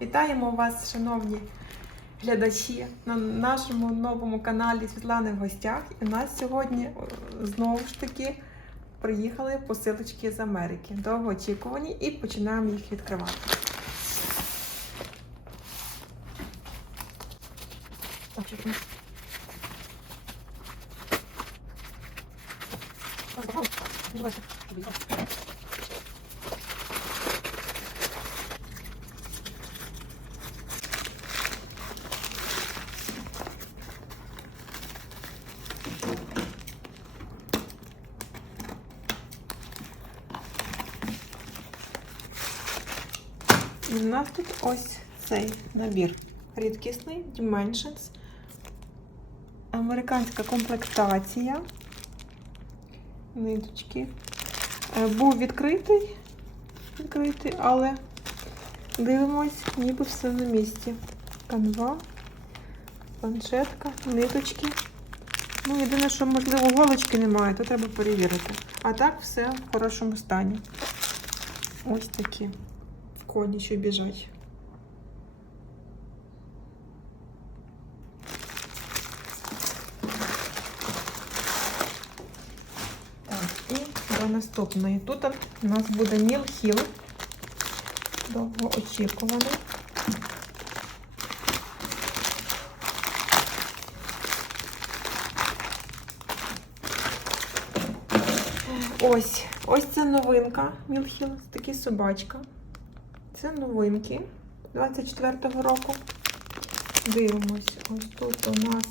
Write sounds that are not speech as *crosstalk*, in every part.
Вітаємо вас, шановні глядачі, на нашому новому каналі Світлани в гостях. І в нас сьогодні знову ж таки приїхали посилочки з Америки. Довгоочікувані і починаємо їх відкривати. Так, що там? В нас тут ось цей набір. Рідкісний Dimensions. Американська комплектація. Ниточки. Е, Був відкритий, відкритий, але дивимось, ніби все на місці. Канва, планшетка, ниточки. Ну, єдине, що, можливо, голочки немає, то треба перевірити. А так все в хорошому стані. Ось такі коні, що біжать. Так, і до наступної. Тут у нас буде Міл Хіл. Довгоочікуваний. Ось, ось це новинка Мілхіл, такі собачка. Це новинки 24-го року. Дивимось, ось тут у нас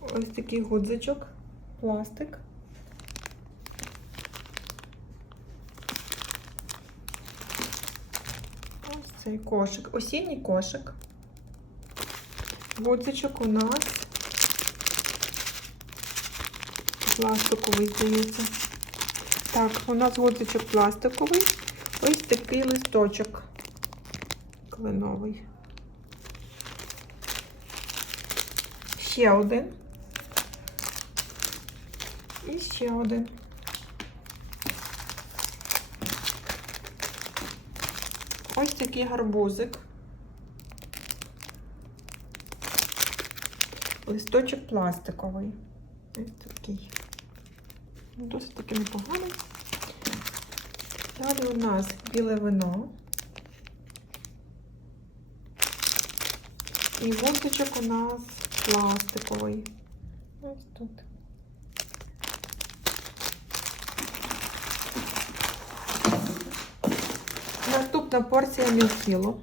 ось такий гудзичок, пластик. Ось цей кошик, осінній кошик. Гудзичок у нас пластиковий, здається. Так, у нас гудзичок пластиковий. Ось такий листочок кленовий. Ще один. І ще один. Ось такий гарбузик. Листочок пластиковий. Ось такий. Ну, Досить таки непоганий. Далі у нас біле вино. І гурточок у нас пластиковий. Ось тут. Наступна порція мілкілу.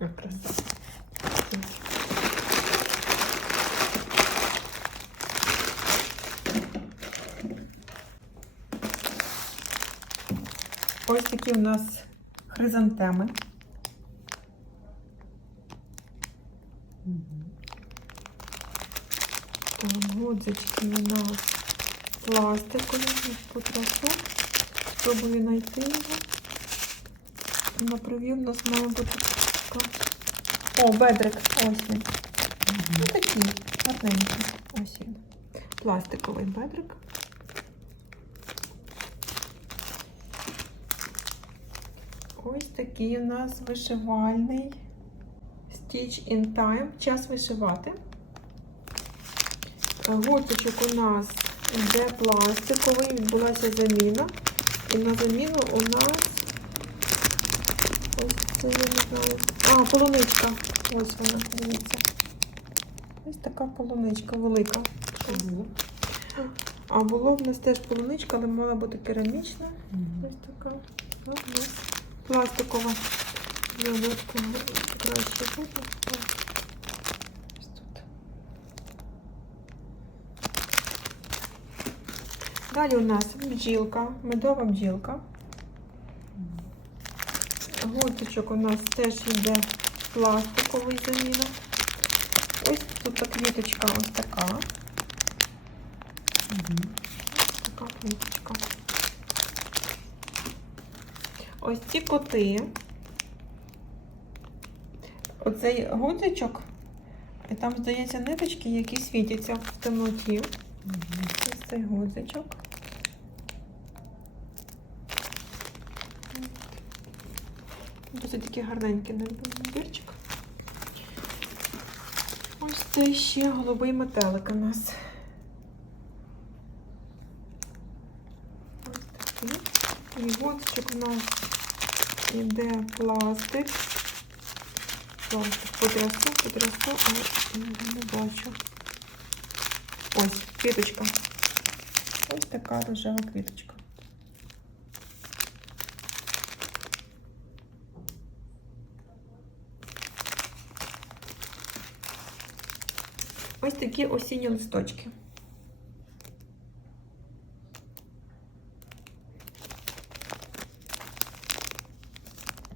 Як краса. Ось такі у нас Так, Гудзички у нас пластикові, потроху. Спробую знайти його. На привів у нас має бути така. О, бедрик. Ось він. Ну такий, гарненький. Ось він. Пластиковий бедрик. Ось такий у нас вишивальний Stitch in Time. Час вишивати. Гурточок у нас йде пластиковий, відбулася заміна. І на заміну у нас ось це я не знаю. А, полуничка. Ось вона, дивіться. Ось така полуничка велика. А було в нас теж полуничка, але мала бути керамічна. Ось така. Нас пластикова. Заводка краще буде. Ось тут. Далі у нас бджілка, медова бджілка. Гурточок у нас теж йде пластиковий заміна. Ось тут квіточка ось така. Ось така квіточка. Ось ці коти. Оцей гудзичок І там, здається, ниточки, які світяться в темноті. Ось цей гудзичок. Досить такий гарненький набірчик. Ось це ще голубий метелик у нас. Ось такий. І гудзичок у нас іде пластик. Пластик потрясу, потрясу, але не бачу. Ось, квіточка. Ось така рожева квіточка. Ось такі осінні листочки.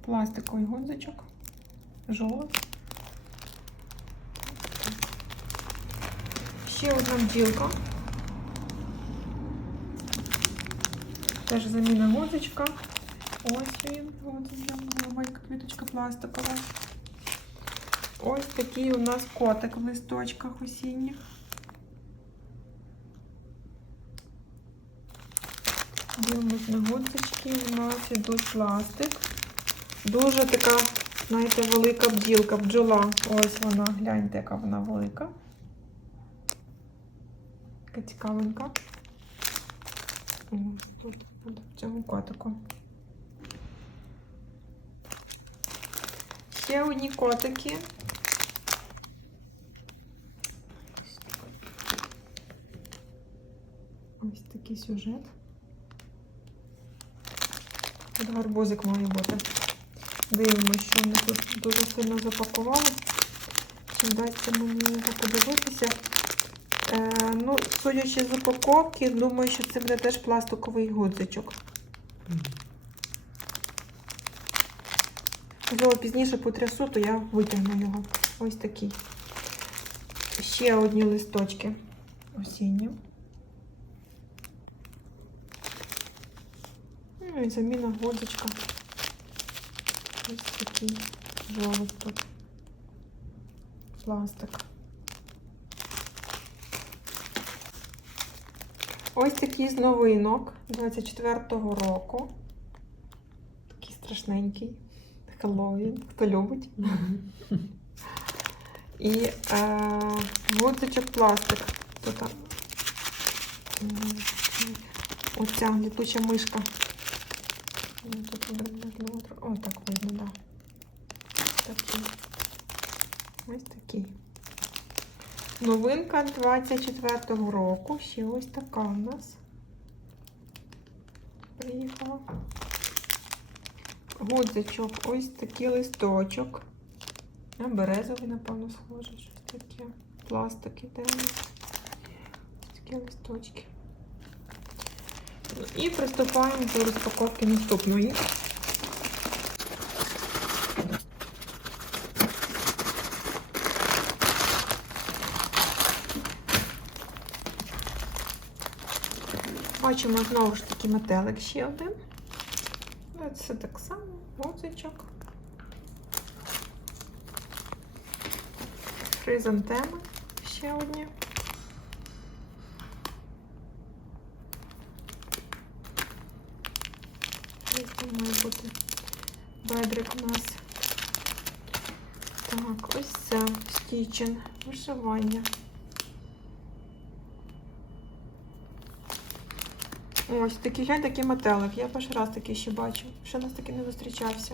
Пластиковий гудзичок. Жолоб. Ще одна бджілка. Теж заміна гудзичка. Ось він, гудзичок, голубенька квіточка пластикова. Ось такий у нас котик в листочках осінніх. Дивимось на гудзички, у нас ідуть пластик. Дуже така, знаєте, велика бджілка, бджола. Ось вона, гляньте, яка вона велика. Така цікавенька. Ось тут, от в цьому котику. Ще одні котики. Ось такий сюжет. От гарбузик має бути. Дивимося, що вони тут дуже сильно запакували. Чи вдасться мені його подивитися? Е, ну, судячи з упаковки, думаю, що це буде теж пластиковий гудзичок. Можливо, пізніше потрясу, то я витягну його. Ось такий. Ще одні листочки осінні. Ну і заміна гудзичка. Ось такий жовт тут. Пластик. Ось такий з новинок 24-го року. Такий страшненький. Хеллоуін, хто любить. І е, гудзичок пластик. Тут оця літуча мишка. Тут О, так видно, да. Такий. Ось такий. Новинка 24-го року. Ще ось така у нас. Приїхала. Гудзичок, ось такий листочок. На березовий, напевно, схоже, щось таке. Пластик іде. Такі листочки. Ну, І приступаємо до розпаковки наступної. Бачимо знову ж таки метелик ще один. Ну, Це так само, гудзичок. Хризантеми ще одні. Ось має бути бедрик у нас. Так, ось це стічен, вишивання. Ось такий глянь, такий метелик. Я перший раз такий ще бачу. Ще нас такий не зустрічався.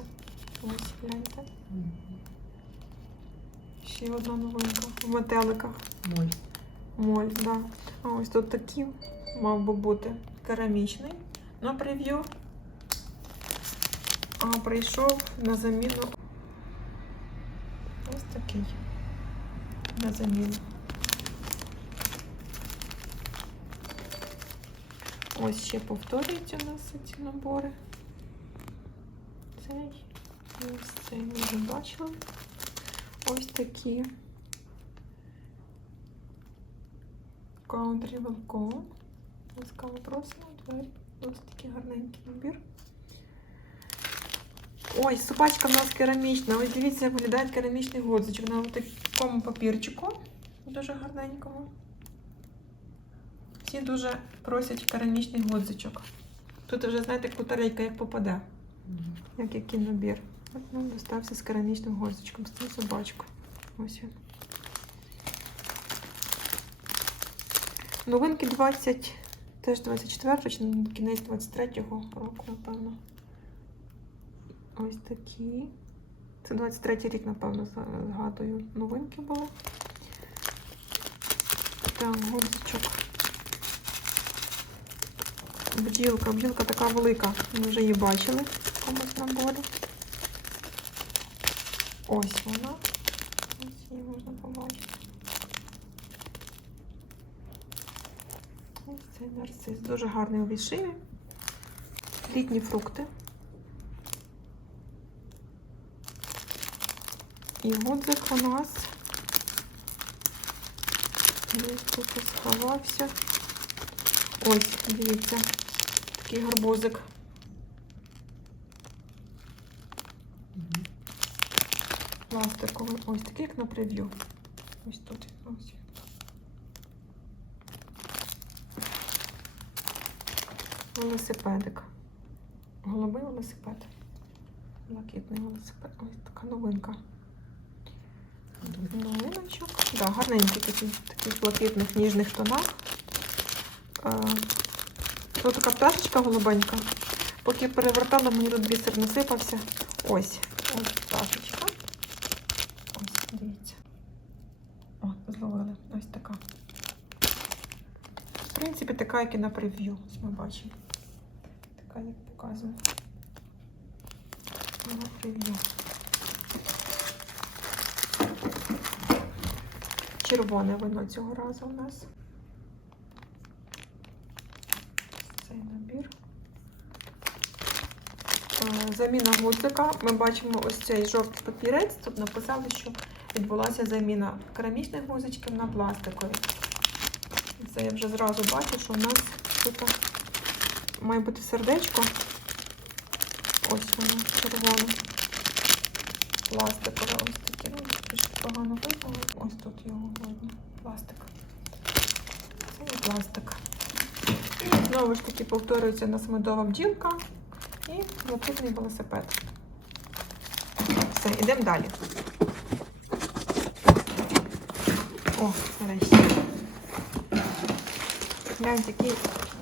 Ось, гляньте. Ще одна новинка в метеликах. Мой. Моль, да. А ось тут такий мав би бути керамічний на прев'ю. А прийшов на заміну ось такий на заміну. Ось ще повторюються у нас ці набори. Цей ось цей ми вже бачили. Ось такі. Country Welcome. Ласкаво просимо, двері. Ось такий гарненький набір. Ой, собачка в нас керамічна. Ось дивіться, виглядає керамічний годзичок на такому папірчику. Дуже гарненькому. Всі дуже просять керамічний годзичок. Тут вже, знаєте, кутарейка як попаде, як який набір. От нам достався з керамічним годзичком, з цим собачкою. Ось він. Новинки 20, теж 24 чи кінець 23-го року, напевно. Ось такі. Це 23 рік, напевно, згадую. Новинки були. Так, гудзичок. Бджілка. Бджілка така велика. Ми вже її бачили в комусь наборі. Ось вона. Ось її можна побачити. Ось цей нарцис. Дуже гарний у відшиві. Літні фрукти. І гудзик у нас десь тут сховався. Ось, дивіться, такий гарбузик. Пластиковий. Ось такий, як на прев'ю. Ось тут. Ось. Велосипедик. Голубий велосипед. Блакитний велосипед. Ось така новинка. Новиночок. Да, гарненький такий, таких блакитних ніжних тонах. Ось така пташечка голубенька. Поки перевертала, мені тут бісер насипався. Ось, ось пташечка. Ось, дивіться. О, зловили. Ось така. В принципі, така, як і на прев'ю. Ось ми бачимо. Така, як показано. На прев'ю. Червоне вино цього разу у нас. Цей набір. Е, Заміна гудзика. Ми бачимо ось цей жовтий папірець. Тут написали, що відбулася заміна керамічних гудзичків на пластикові. Це я вже зразу бачу, що у нас тут має бути сердечко. Ось воно червоне. Пластикове ось таке. Погано видно. Ось тут його видно. Пластик. Це і пластик. Знову ж таки повторюється у нас медова і блакитний велосипед. Все, йдемо далі. О, нарешті. Гляньте, який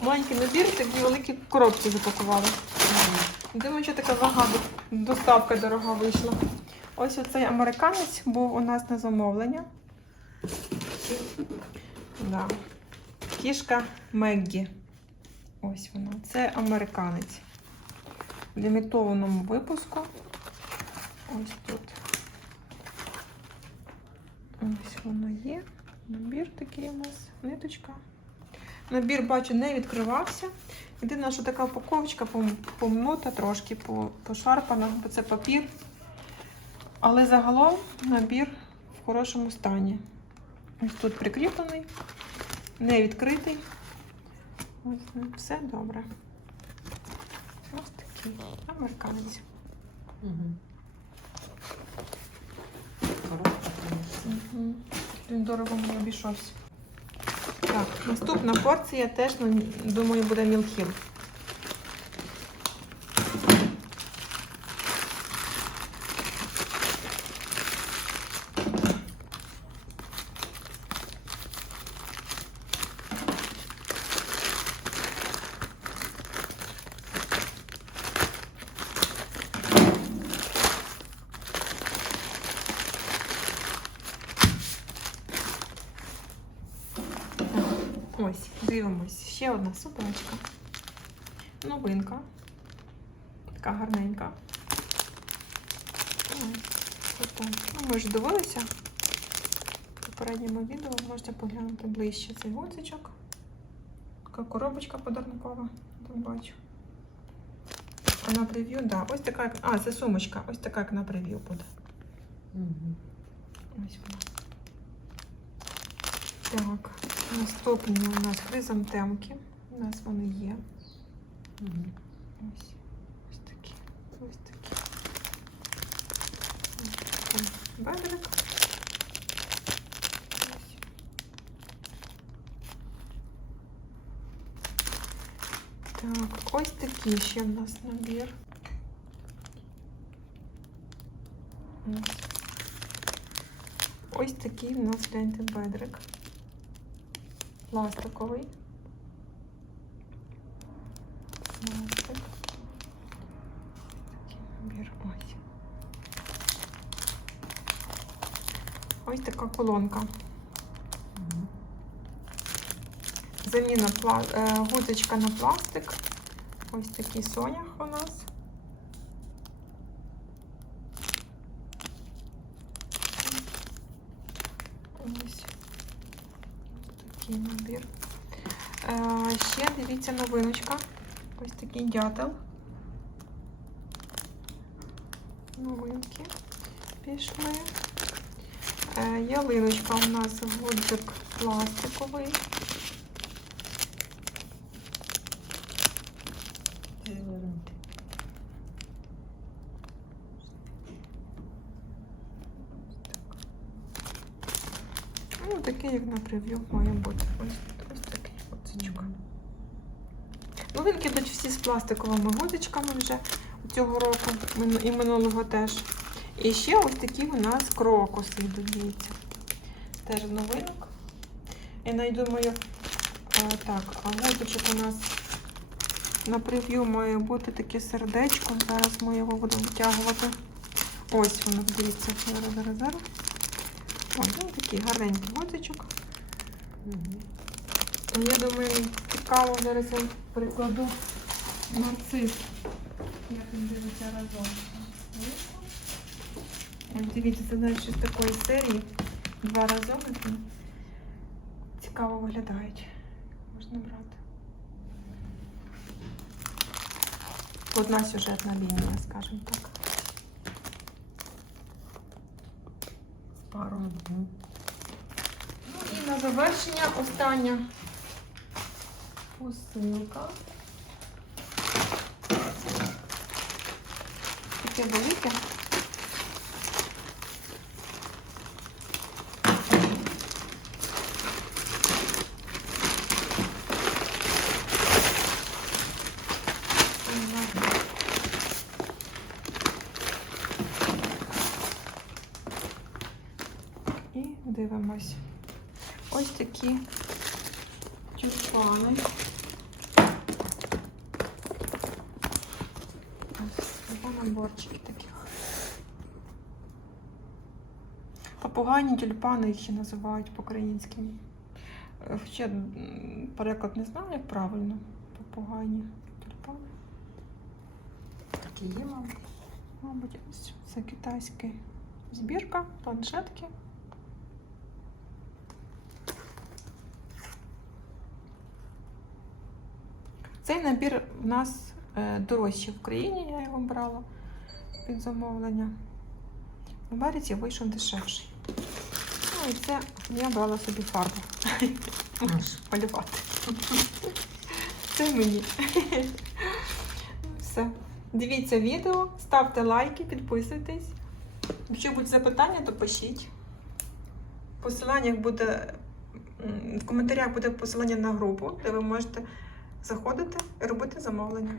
маленький набір, такі великі коробки запакували. Думаю, що така вага доставка дорога вийшла. Ось оцей американець був у нас на замовлення. Да. Кішка Меггі. Ось вона. Це американець. Лімітованому випуску. Ось тут. Ось воно є. Набір такий у нас. Ниточка. Набір, бачу, не відкривався. Єдине, що така упаковочка пом- помнута, трошки пошарпана, бо це папір. Але загалом набір в хорошому стані. Ось тут прикріплений, не відкритий. Ось ну, все добре. Ось такий американець. Коробка. Угу. Він дорого мені обійшовся. Так, наступна порція теж, ну, думаю, буде мілхіл. Ось, дивимось. Ще одна собачка. Новинка. Така гарненька. Ось, Ну, ми ж дивилися в попередньому відео. Можете поглянути ближче цей гудзичок. Така коробочка подарункова, там бачу. А на прев'ю, да, ось така, як- а, це сумочка, ось така, як на прев'ю буде. Мгм. Ось вона. Так, наступні у нас хризантемки. У нас вони є. Ось, ось такі. Ось такі. Лентин бедрик. Так, ось такий ще в нас набір. Ось. Ось такий в нас гляньте бедрик. Пластиковий. Пластик. Такий набір. Ось. Ось така колонка. Заміна е, на пластик. Ось такий сонях у нас. Ось такий набір. Е, ще дивіться новиночка. Ось такий дятел. Новинки пішли. Е, ялиночка у нас гудзик пластиковий. Ну, такий, як на прев'ю, має бути. Ось, ось такий гудзичок. Новинки йдуть всі з пластиковими гудзичками вже цього року і минулого теж. І ще ось такі у нас крокуси йдуть, дивіться. Теж новинок. Я навіть думаю, е, так, а гудзичок у нас на прев'ю має бути таке сердечко. Зараз ми його будемо витягувати. Ось воно, дивіться, зараз, зараз, зараз. Ось ну, такий гарненький гудзичок. Я думаю, цікаво, зараз я прикладу нарцис. Як він дивиться разом. Ось дивіться, це навіть щось такої серії. Два разом які цікаво виглядають. Можна брати. Одна сюжетна лінія, скажімо так. Пару. Ну і на завершення остання посилка. Таке велике. І дивимось. Ось такі тюльпани. Наборчики таких. Папугайні тюльпани їх ще називають по-українськи. Е, Ще м, переклад не знаю, як правильно. Папугайні тюльпани. Такі є, мабуть. Мабуть, ось це китайська збірка, планшетки. Цей набір в нас е, дорожчий в Україні, я його брала під замовлення. В Америці вийшов дешевший. Ну і це я брала собі фарбу Аж. *laughs* малювати. Це мені. Все. Дивіться відео, ставте лайки, підписуйтесь. Якщо будуть запитання, то пишіть. В посиланнях буде, в коментарях буде посилання на групу, де ви можете заходити і робити замовлення.